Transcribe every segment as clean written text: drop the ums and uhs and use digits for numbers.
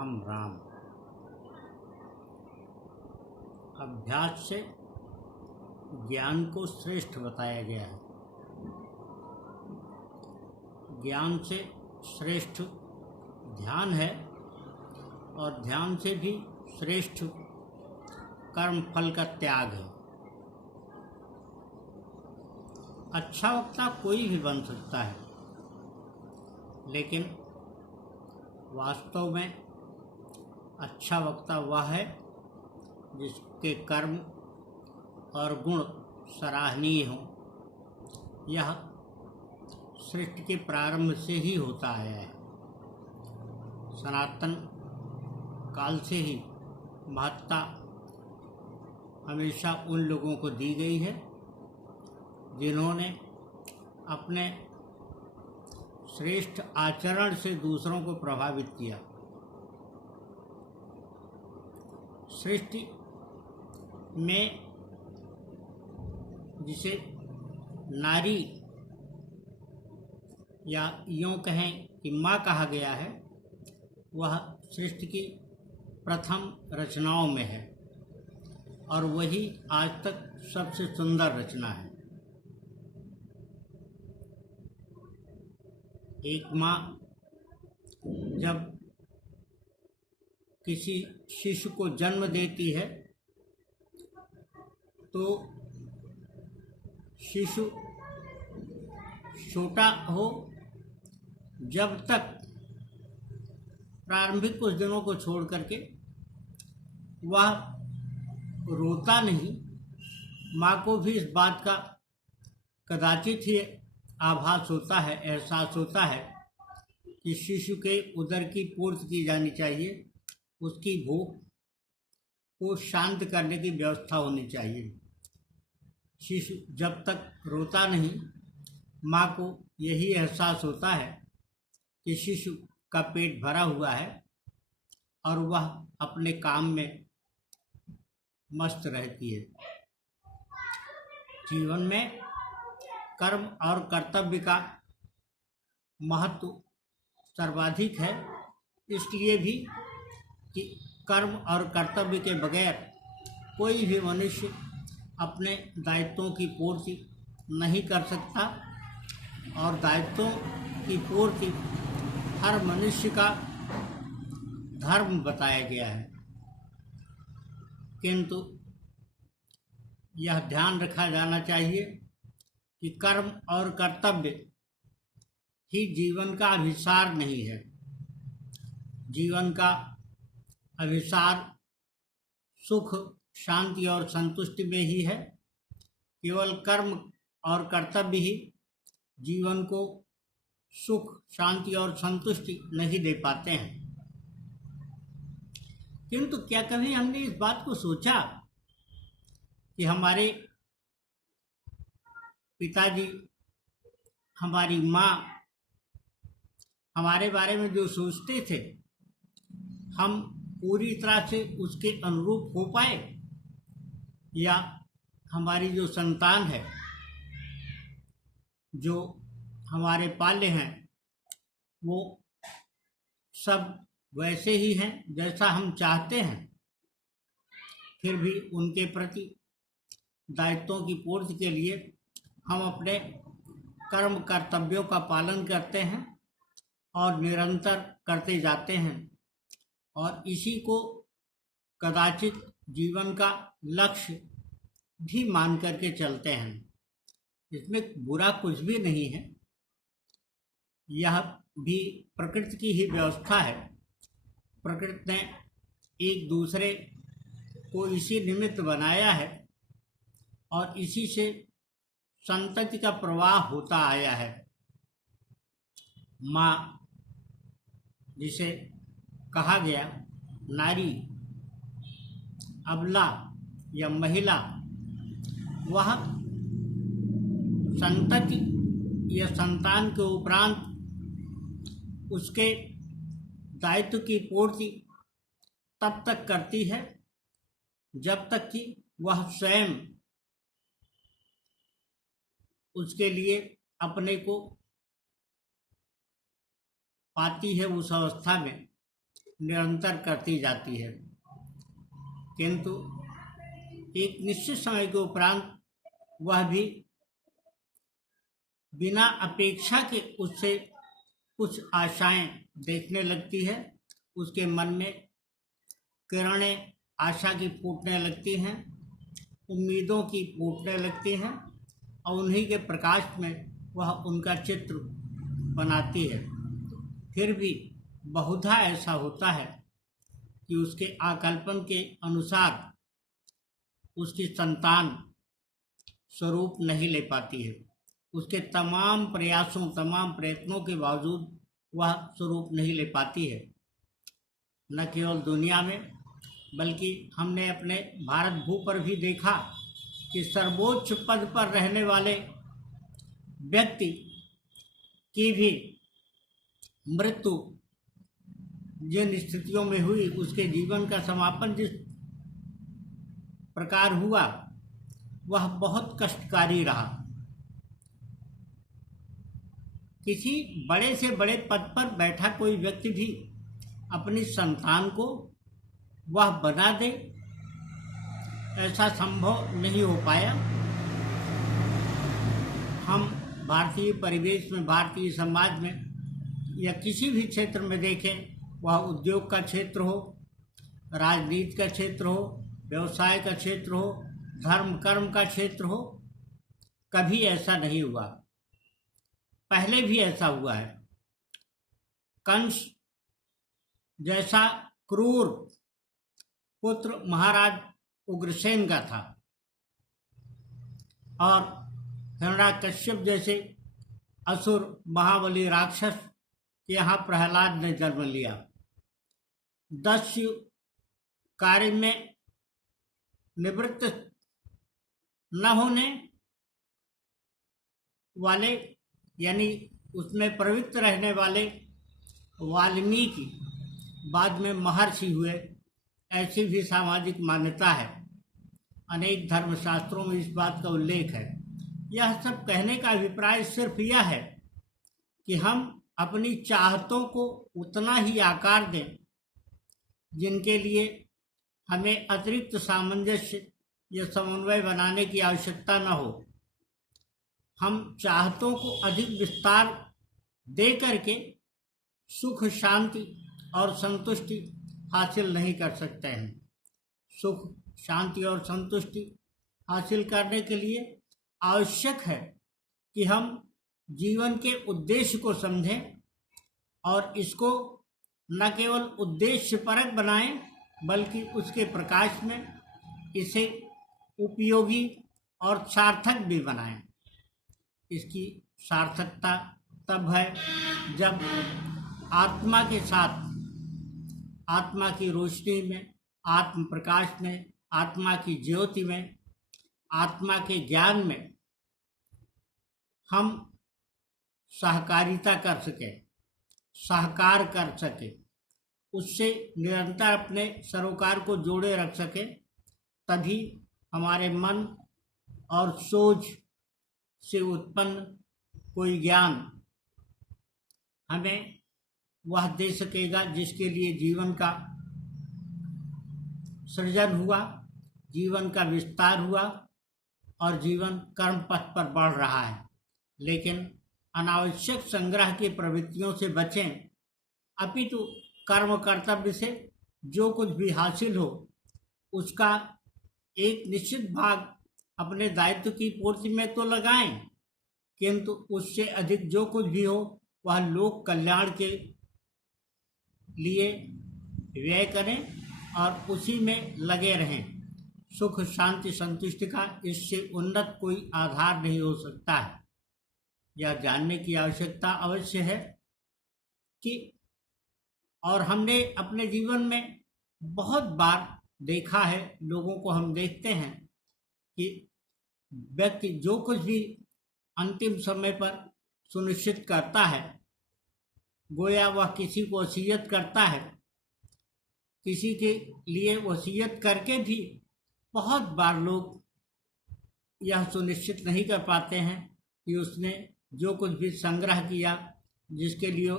राम राम। अभ्यास से ज्ञान को श्रेष्ठ बताया गया है। ज्ञान से श्रेष्ठ ध्यान है और ध्यान से भी श्रेष्ठ कर्म फल का त्याग है। अच्छा वक्ता कोई भी बन सकता है, लेकिन वास्तव में अच्छा वक्ता वह है जिसके कर्म और गुण सराहनीय हों। यह सृष्टि के प्रारंभ से ही होता आया है। सनातन काल से ही महत्ता हमेशा उन लोगों को दी गई है जिन्होंने अपने श्रेष्ठ आचरण से दूसरों को प्रभावित किया। सृष्टि में जिसे नारी या यूँ कहें कि माँ कहा गया है, वह सृष्टि की प्रथम रचनाओं में है और वही आज तक सबसे सुंदर रचना है। एक माँ जब किसी शिशु को जन्म देती है तो शिशु छोटा हो, जब तक प्रारंभिक कुछ दिनों को छोड़ करके वह रोता नहीं, माँ को भी इस बात का कदाचित ही आभास होता है, एहसास होता है कि शिशु के उदर की पूर्ति की जानी चाहिए, उसकी भूख को शांत करने की व्यवस्था होनी चाहिए। शिशु जब तक रोता नहीं, माँ को यही एहसास होता है कि शिशु का पेट भरा हुआ है और वह अपने काम में मस्त रहती है। जीवन में कर्म और कर्तव्य का महत्व सर्वाधिक है, इसलिए भी कि कर्म और कर्तव्य के बगैर कोई भी मनुष्य अपने दायित्वों की पूर्ति नहीं कर सकता और दायित्वों की पूर्ति हर मनुष्य का धर्म बताया गया है। किंतु यह ध्यान रखा जाना चाहिए कि कर्म और कर्तव्य ही जीवन का अभिसार नहीं है। जीवन का अभिसार सुख, शांति और संतुष्टि में ही है। केवल कर्म और कर्तव्य ही जीवन को सुख, शांति और संतुष्टि नहीं दे पाते हैं। किंतु क्या कभी हमने इस बात को सोचा कि हमारे पिताजी, हमारी माँ हमारे बारे में जो सोचते थे, हम पूरी तरह से उसके अनुरूप हो पाए, या हमारी जो संतान है, जो हमारे पाल्य हैं, वो सब वैसे ही हैं जैसा हम चाहते हैं, फिर भी उनके प्रति दायित्वों की पूर्ति के लिए हम अपने कर्म कर्तव्यों का पालन करते हैं और निरंतर करते जाते हैं और इसी को कदाचित जीवन का लक्ष्य भी मान करके चलते हैं। इसमें बुरा कुछ भी नहीं है, यह भी प्रकृति की ही व्यवस्था है। प्रकृति ने एक दूसरे को इसी निमित्त बनाया है और इसी से संतति का प्रवाह होता आया है। माँ जिसे कहा गया, नारी, अबला या महिला, वह संतति या संतान के उपरांत उसके दायित्व की पूर्ति तब तक करती है जब तक कि वह स्वयं उसके लिए अपने को पाती है उस अवस्था में निरंतर करती जाती है, किंतु एक निश्चित समय के उपरांत वह भी बिना अपेक्षा के उससे कुछ आशाएं देखने लगती है। उसके मन में किरणें आशा की फूटने लगती हैं, उम्मीदों की फूटने लगती हैं, और उन्हीं के प्रकाश में वह उनका चित्र बनाती है। फिर भी बहुधा ऐसा होता है कि उसके आकल्पन के अनुसार उसकी संतान स्वरूप नहीं ले पाती है। उसके तमाम प्रयासों, तमाम प्रयत्नों के बावजूद वह स्वरूप नहीं ले पाती है। न केवल दुनिया में, बल्कि हमने अपने भारत भू पर भी देखा कि सर्वोच्च पद पर रहने वाले व्यक्ति की भी मृत्यु जिन स्थितियों में हुई, उसके जीवन का समापन जिस प्रकार हुआ, वह बहुत कष्टकारी रहा। किसी बड़े से बड़े पद पर बैठा कोई व्यक्ति भी अपनी संतान को वह बना दे, ऐसा संभव नहीं हो पाया। हम भारतीय परिवेश में, भारतीय समाज में या किसी भी क्षेत्र में देखें, वह उद्योग का क्षेत्र हो, राजनीति का क्षेत्र हो, व्यवसाय का क्षेत्र हो, धर्म कर्म का क्षेत्र हो, कभी ऐसा नहीं हुआ। पहले भी ऐसा हुआ है। कंस जैसा क्रूर पुत्र महाराज उग्रसेन का था, और हिरण्यकश्यप जैसे असुर महाबली राक्षस के यहाँ प्रहलाद ने जन्म लिया। दस्यु कार्य में निवृत्त न होने वाले, यानी उसमें प्रवृत्त रहने वाले वाल्मीकि बाद में महर्षि हुए, ऐसी भी सामाजिक मान्यता है। अनेक धर्मशास्त्रों में इस बात का उल्लेख है। यह सब कहने का अभिप्राय सिर्फ यह है कि हम अपनी चाहतों को उतना ही आकार दें जिनके लिए हमें अतिरिक्त सामंजस्य या समन्वय बनाने की आवश्यकता न हो। हम चाहतों को अधिक विस्तार दे करके सुख, शांति और संतुष्टि हासिल नहीं कर सकते हैं। सुख, शांति और संतुष्टि हासिल करने के लिए आवश्यक है कि हम जीवन के उद्देश्य को समझें और इसको न केवल उद्देश्यपरक बनाएं, बल्कि उसके प्रकाश में इसे उपयोगी और सार्थक भी बनाएं। इसकी सार्थकता तब है जब आत्मा के साथ, आत्मा की रोशनी में, आत्म प्रकाश में, आत्मा की ज्योति में, आत्मा के ज्ञान में हम सहकारिता कर सके, सहकार कर सके, उससे निरंतर अपने सरोकार को जोड़े रख सके। तभी हमारे मन और सोच से उत्पन्न कोई ज्ञान हमें वह दे सकेगा जिसके लिए जीवन का सृजन हुआ, जीवन का विस्तार हुआ और जीवन कर्म पथ पर बढ़ रहा है। लेकिन अनावश्यक संग्रह की प्रवृत्तियों से बचें, अपितु कर्म कर्तव्य से जो कुछ भी हासिल हो उसका एक निश्चित भाग अपने दायित्व की पूर्ति में तो लगाएं, किंतु उससे अधिक जो कुछ भी हो वह लोक कल्याण के लिए व्यय करें और उसी में लगे रहें। सुख, शांति, संतुष्टि का इससे उन्नत कोई आधार नहीं हो सकता है। यह जानने की आवश्यकता अवश्य है कि, और हमने अपने जीवन में बहुत बार देखा है, लोगों को हम देखते हैं कि व्यक्ति जो कुछ भी अंतिम समय पर सुनिश्चित करता है, गोया वह किसी को वसीयत करता है, किसी के लिए वसीयत करके भी बहुत बार लोग यह सुनिश्चित नहीं कर पाते हैं कि उसने जो कुछ भी संग्रह किया, जिसके लिए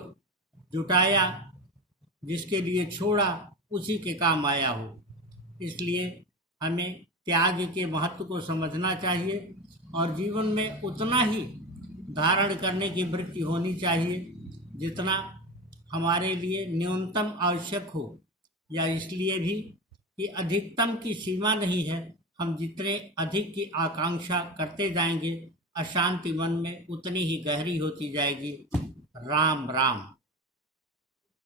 जुटाया, जिसके लिए छोड़ा उसी के काम आया हो। इसलिए हमें त्याग के महत्व को समझना चाहिए और जीवन में उतना ही धारण करने की वृत्ति होनी चाहिए जितना हमारे लिए न्यूनतम आवश्यक हो, या इसलिए भी कि अधिकतम की सीमा नहीं है। हम जितने अधिक की आकांक्षा करते जाएंगे, अशांति मन में उतनी ही गहरी होती जाएगी। राम राम।